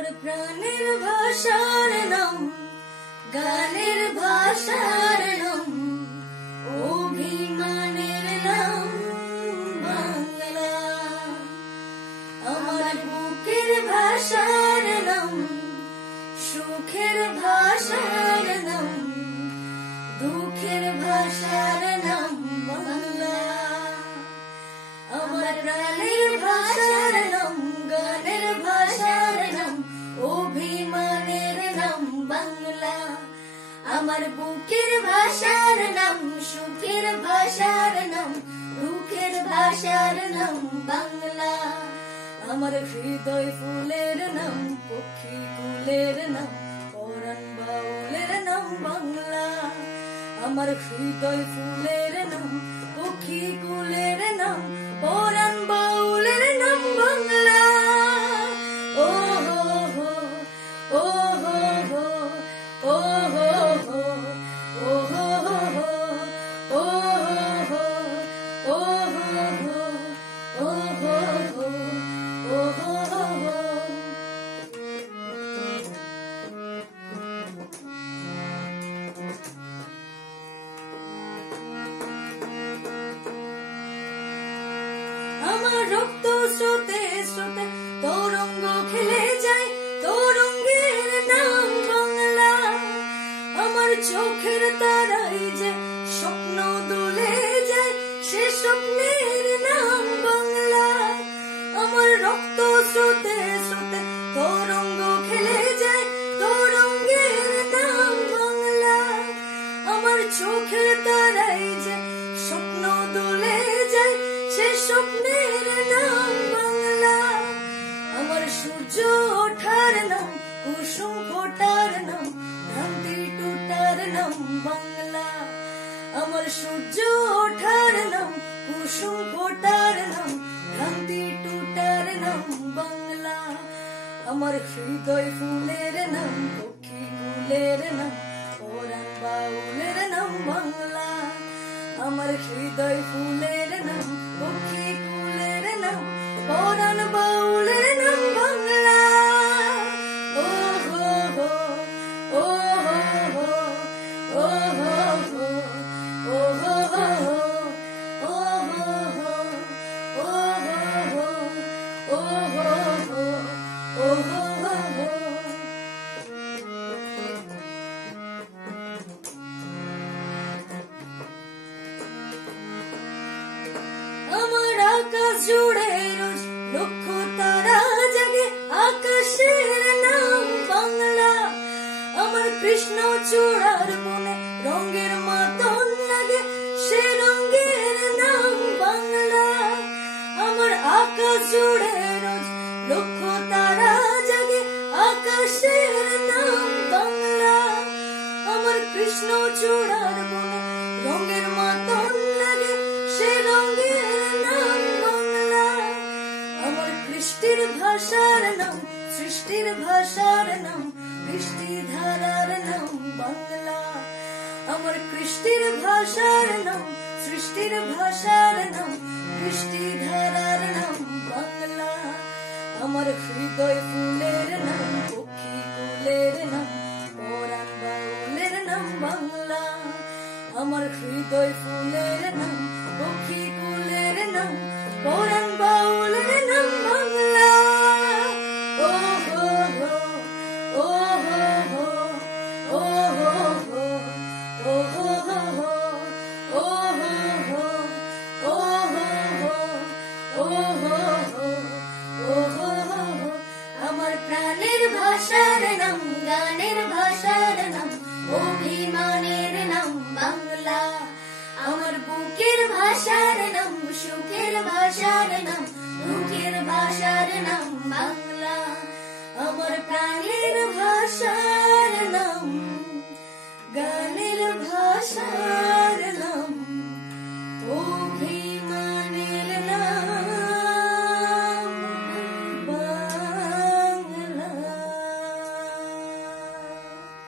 আমার প্রাণের ভাষার নাম, গানের ভাষার নাম, অভিমানের নাম বাংলা। আমার বুকের ভাষার নাম, সুখের ভাষার নাম, দুঃখের ভাষার নাম বাংলা। আমার প্রাণের ভাষার নাম, গানের ভাষার নাম, অভিমানের নাম বাংলা। আমার বুকের ভাষার নাম, সুখের ভাষার নাম, দুঃখের ভাষার নাম বাংলা। আমার হৃদয় ফুলের নাম, পক্ষী কুলের নাম, পরাণ বাউলের নাম বাংলা। আমার হৃদয় ফুলের নাম, পক্ষী কুলের নাম, পরাণ বাউলের নাম বাংলা। ও হো হো, ও হো হো, ও হো হো, ও হো হো, ও হো হো, ও হো হো, ও হো হো, ও হো হো। আমার রক্ত স্রোতে স্রোতে তরঙ্গ খেলে যায়, তরঙ্গের নাম বাংলা। আমার চোখের তারাই যে স্বপ্ন দোলে যায়, সে স্বপ্নের নাম বাংলা। আমার রক্ত স্রোতে স্রোতে তরঙ্গ খেলে যায়, তরঙ্গের নাম বাংলা। আমার চোখের তারাই যে স্বপ্ন দোলে যায়, সে স্বপ্নের নাম বাংলা। আমার সূর্য ওঠার নাম, কুসুম ফোটার নাম, ভ্রান্তি টুটার নাম বাংলা। আমার সূর্য ওঠার নাম, কুসুম ফোটার নাম, ভ্রান্তি টুটার নাম বাংলা। আমার হৃদয় ফুলের নাম, পক্ষী কুলের নাম, পরাণ বাউলের নাম বাংলা। আমার হৃদয় ফুলের নাম, পক্ষী কুলের নাম, পরাণ বাউলের নাম বাংলা। ও হো হো, ও হো হো, ও হো হো, ও হো হো, ও হো হো, ও হো হো, ও হো হো, ও হো হো। আমার আকাশ জুড়ে রোজ লক্ষ তারা জাগে, আকাশের নাম বাংলা। আমার কৃষ্ণ চূড়ার বনে রঙের মাতন লাগে, সে রঙের নাম বাংলা। আমার আকাশ জুড়ে রোজ লক্ষ তারা জাগে, আকাশের নাম বাংলা। আমার কৃষ্ণ চূড়ার বনে রঙের মাতন লাগে, সে রঙের নাম বাংলা। আমার কৃষ্টির ভাষার নাম, সৃষ্টির ভাষার নাম, বৃষ্টি ধারার নাম বাংলা। আমার কৃষ্টির ভাষার নাম, সৃষ্টির ভাষার নাম, বৃষ্টি ধারার নাম বাংলা। আমার হৃদয় ফুলের নাম, পক্ষী কুলের নাম, পরাণ বাউলের নাম বাংলা। আমার হৃদয় ফুলের নাম, পক্ষী কুলের নাম, পরাণ বাউলের নাম বাংলা। ও হো হো, ও হো হো, ও হো হো, ও হো হো, ও হো হো, ও হো হো, ও হো হো, ও হো হো। আমার প্রাণের ভাষার নাম, গানের ভাষার নাম, অভিমানের নাম বাংলা। আমার বুকের ভাষার নাম, সুখের ভাষার নাম, দুঃখের ভাষার নাম বাংলা। আমার প্রাণের ভাষার নাম, গানের